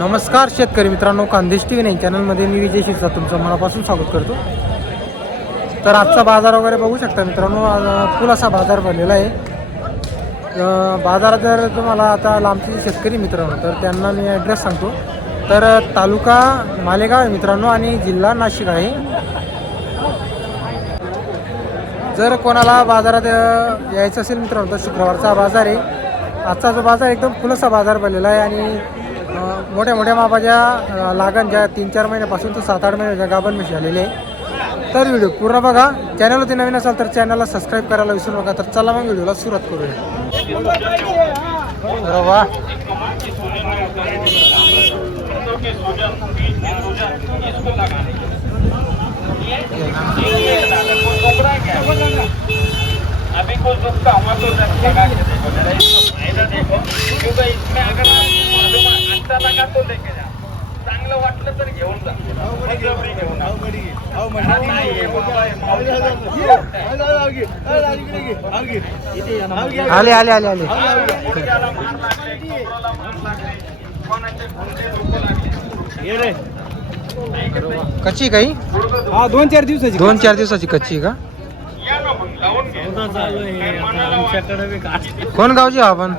नमस्कार शेतकरी मित्रांनो खानदेश टी नाही चॅनलमध्ये मी विजय शिरसा तुमचं मनापासून स्वागत करतो. तर आजचा बाजार वगैरे बघू शकता मित्रांनो आज फुल असा बाजार भरलेला आहे. बाजारात जर तुम्हाला आता लांबचे शेतकरी मित्रांनो तर त्यांना मी ॲड्रेस सांगतो. तर तालुका मालेगाव आहे मित्रांनो आणि जिल्हा नाशिक आहे. जर कोणाला बाजारात यायचं असेल मित्रांनो तर शुक्रवारचा बाजार आहे. आजचा जो बाजार एकदम फुलसा बाजार भरलेला आहे आणि मोठ्या मोठ्या मापाच्या लागण ज्या तीन चार महिन्यापासून तर सात आठ महिन्याच्या गाभण मिशी आलेले आहे तर व्हिडिओ पूर्ण बघा. चॅनलवरती नवीन असाल तर चॅनलला सबस्क्राईब करायला विसरू नका. तर चला मग व्हिडिओला सुरुवात करूया. वा. अभी कुछ तो देखो। क्योंकि इसमें अगर आप मालूम है, अच्छा लगा तो लेके जा चांगलं वाटलं तर घेऊन जा बळजबरी घेऊन जा. घरात नाही हे बाबा हे माऊलीला आले आले आले आले. कच्ची काही? हा दोन चार दिवसाची दोन चार दिवसाची कच्ची आहे का? या ना मग लावून घे मनाला वाटलं. कोण गावची आहे आपण?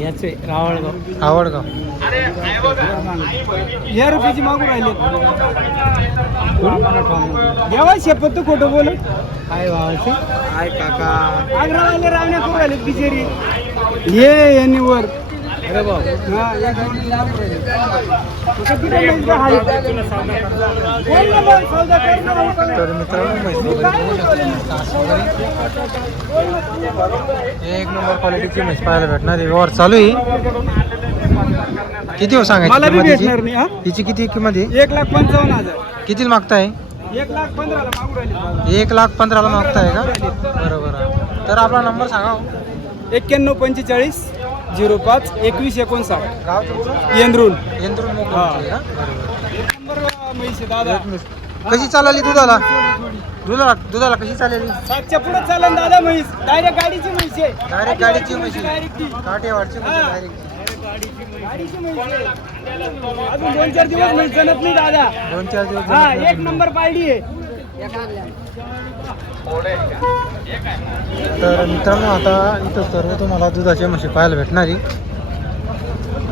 याचे रावळगाव. आवडगाव अरे आहे बघा आई बहिणी या रुपयाची मागून राहिले. देवा शेपत तू खोटं बोल. काय भावाचे काय काका. आग्रावाले रावण्या करून राहिले बिचारी. ये यांनी वर. तर मित्रांनो. एक नंबर क्वालिटीची म्हैस पाहायला भेटणार आहे. व्यवहार चालू आहे. किती हो सांगायची मला बी? भेटणार नाही हा? तिची किती किंमत आहे? एक लाख पंचावन्न हजार. किती मागताय? एक लाख पंधराला मागून राहिले. एक लाख पंधराला मागताय का? बरोबर. तर आपला नंबर सांगा हो. एक्क्याण्णव पंचेचाळीस झिरो पाच एकवीस एकोणसाठ. गाव तुमचं? येंद्रून मोकळं हा. होतंय का? बरोबर. एक नंबर म्हैस आहे दादा. कशी चालली दुधाला? दुधाला दुधाला कशी चालली सातच्या पुढे चालन दादा म्हैस. डायरेक्ट गाडीची म्हैस आहे. डायरेक्ट गाडीची म्हशी डायरेक्ट ती. काटेवाडची म्हशी हा. डायरेक्ट गाडीची म्हैस आहे. अजून दोन चार दिवस म्हैस जनत नाही दादा. दोन चार दिवस हा एक. नंबर पाहिली आहे. तर मित्रांनो आता इथं सर्व तुम्हाला दुधाच्या म्हशी पाहायला भेटणार. आहे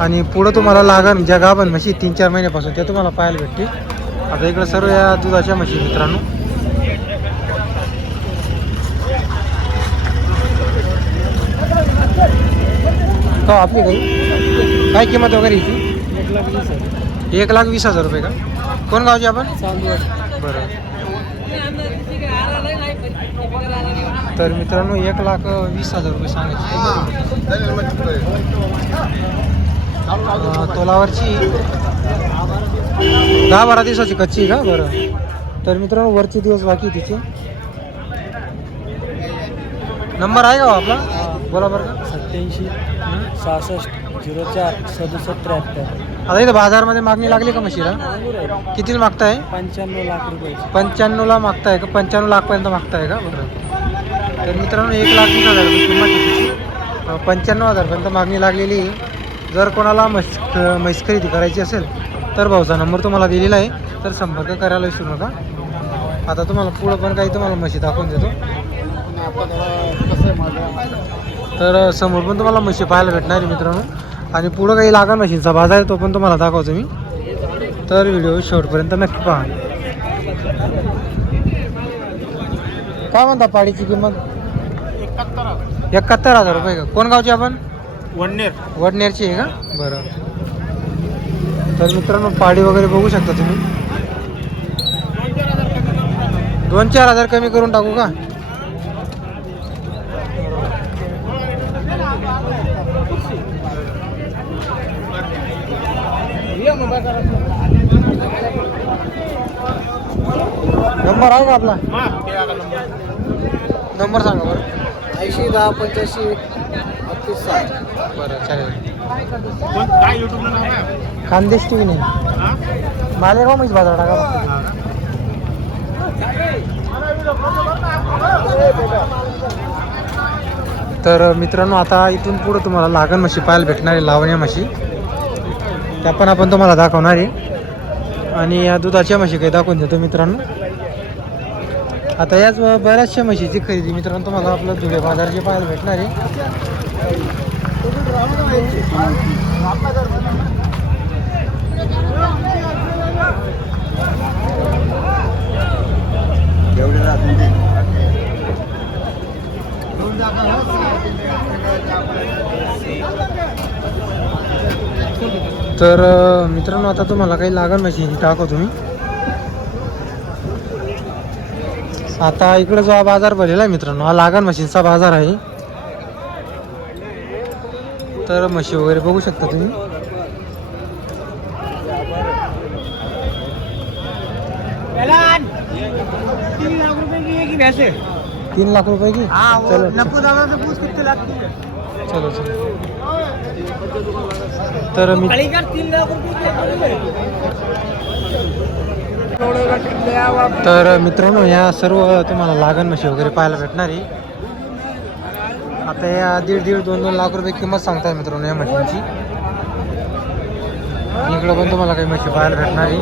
आणि पुढं तुम्हाला लागण ज्या गाभण म्हशी तीन चार महिन्यापासून त्या तुम्हाला पाहायला भेटतील. आता इकडं सर्व या दुधाच्या म्हशी मित्रांनो. का आपली काही काय किंमत वगैरे हिची एक लाख वीस हजार रुपये का? कोण गावची आपण? बरं. तर मित्रांनो एक लाख वीस हजार रुपये सांगायचे. तोलावरची दहा बारा दिवसाची कच्ची आहे का? बरं. तर मित्रांनो वरचे दिवस बाकी तिचे. नंबर आहे का हो आपला? बोला बरं. का सत्याऐंशी सहासष्ट. झिरो चार सदुसष्ट त्र्याहत्तर. आता इथं बाजारमध्ये मागणी लागली का म्हशीला? कितीला मागताय? पंच्याण्णव लाख रुपये. पंच्याण्णवला मागताय का? पंच्याण्णव लाखपर्यंत मागताय का? बरं. तर मित्रांनो एक लाख वीस हजार रुपये किंमत आहे तिची. अं, पंच्याण्णव हजारपर्यंत मागणी लागलेली आहे. जर कोणाला म्हैस म्हैस खरेदी करायची असेल तर भाऊचा नंबर तुम्हाला दिलेला आहे. तर संपर्क करायला विसरू नका. आता तुम्हाला पुढं पण काही तुम्हाला म्हशी दाखवून देतो. तर अं, समोर पण तुम्हाला म्हशी पाहायला भेटणार आहे मित्रांनो. आणि पुढं काही लागण म्हशींचा बाजार आहे तो पण तुम्हाला दाखवतो मी. तर व्हिडिओ शेवटपर्यंत नक्की पहा. काय म्हणता पाडीची किंमत? एकाहत्तर हजार रुपये का? कोण गावची आपण? वडनेर. वडनेरची आहे का? बरं. तर मित्रांनो पाडी वगैरे बघू शकता तुम्ही. दोन चार हजार कमी करून टाकू का? नंबर आहे का आपला? नंबर. सांगा बरं. ऐंशी दहा पंच्याऐंशी बत्तीस साठ. बरं चालेल. खानदेश टी व्ही नाही मालेगाव मीच बाजार टाका तर मित्रांनो आता इथून पुढं तुम्हाला लागण म्हशी पाहायला भेटणार आहे लावण्या म्हशी. त्या पण आपण तुम्हाला दाखवणार आहे. आणि या दुधाच्या म्हशी काही दाखवून देतो मित्रांनो. आता याच बऱ्याचशा म्हशीची खरेदी मित्रांनो तुम्हाला आपलं धुळे बाजारचे पाहायला भेटणार आहे. तर मित्रांनो आता तुम्हाला काही लागण म्हशी दाखवतो मी आता इकडे जो हा बाजार भरलेला आहे मित्रांनो हा लागण म्हशींचा बाजार आहे. तर म्हशी वगैरे बघू शकता तुम्ही. तीन लाख रुपये की तीन लाख रुपये की? चलो चलो. तर मी। तर मित्रांनो या सर्व तुम्हाला लागण म्हशी वगैरे पाहायला भेटणार आहे. आता या दीड दीड दोन दोन लाख रुपये किंमत सांगताय मित्रांनो या म्हशींची इकडं पण तुम्हाला काही म्हशी पाहायला भेटणार आहे.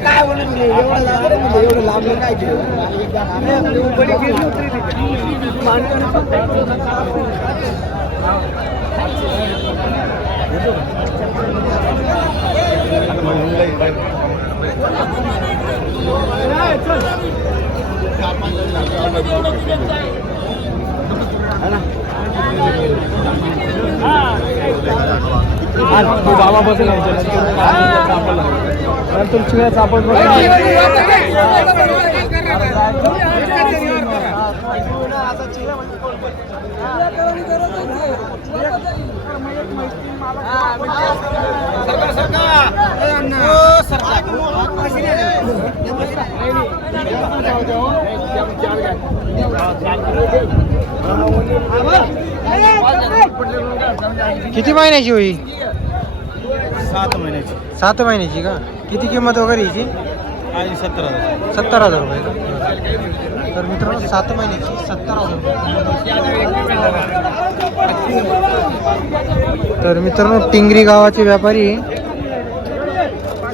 काय बोलून दे एवढं लागलं म्हणजे एवढं लांबलं काय केलं बाबा बसेल तुमची चापड किती महिन्याची होई? सात महिन्याची. सात महिन्याची का? किती किंमत वगैरे हिची? आणि सत्तर हजार. सत्तर हजार रुपये का? तर मित्रांनो सात महिन्याची सत्तर हजार रुपये तर मित्रांनो टिंगरी गावाचे व्यापारी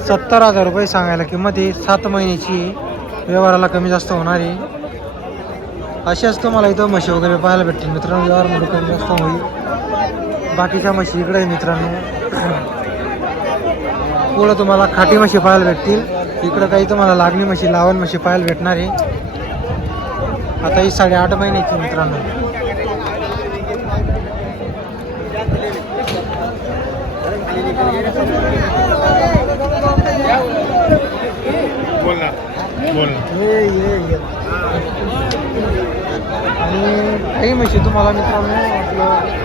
सत्तर हजार रुपये सांगायला किंमत आहे. सात महिन्याची व्यवहाराला कमी जास्त होणार आहे. अशाच तुम्हाला इथं म्हशी वगैरे पाहायला भेटतील. मित्रांनो व्यवहारमध्ये कमी जास्त होईल. बाकीच्या म्हशी इकडे आहे मित्रांनो. पुढं तुम्हाला खाटी म्हशी पाहायला भेटतील. इकडं काही तुम्हाला लागणी म्हशी लावण म्हशी पाहायला भेटणार आहे. आता ही साडेआठ महिन्याची मित्रांनो. आणि काही म्हशी तुम्हाला मित्रांनो आपलं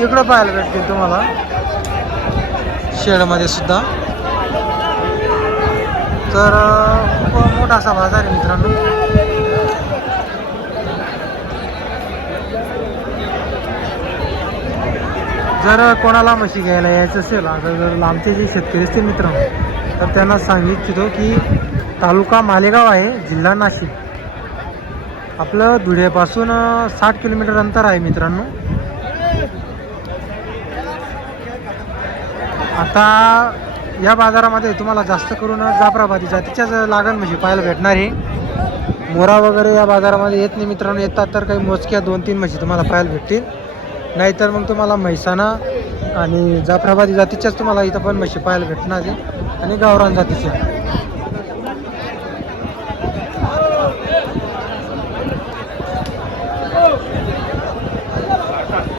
इकडं पाहायला भेटतील तुम्हाला. शेडमध्ये सुद्धा. तर खूप मोठा असा बाजार आहे मित्रांनो. जर कोणाला म्हशी घ्यायला यायचं असेल आता जर लांबचे जे शेतकरी असतील मित्रांनो तर त्यांना सांगू इच्छितो की तालुका मालेगाव आहे जिल्हा नाशिक. आपलं धुळ्यापासून साठ किलोमीटर अंतर आहे मित्रांनो. आता या बाजारामध्ये तुम्हाला जास्त करून जाफराबादी जातीच्याच लागण म्हशी पाहायला भेटणार आहे मोरा वगैरे या बाजारामध्ये येत नाही मित्रांनो. येतात तर काही मोजक्या दोन तीन म्हशी तुम्हाला पाहायला भेटतील. नाहीतर मग तुम्हाला म्हैसाणा आणि जाफराबादी जातीच्याच तुम्हाला इथं पण म्हशी पाहायला भेटणार आहे आणि गावरान जातीच्या.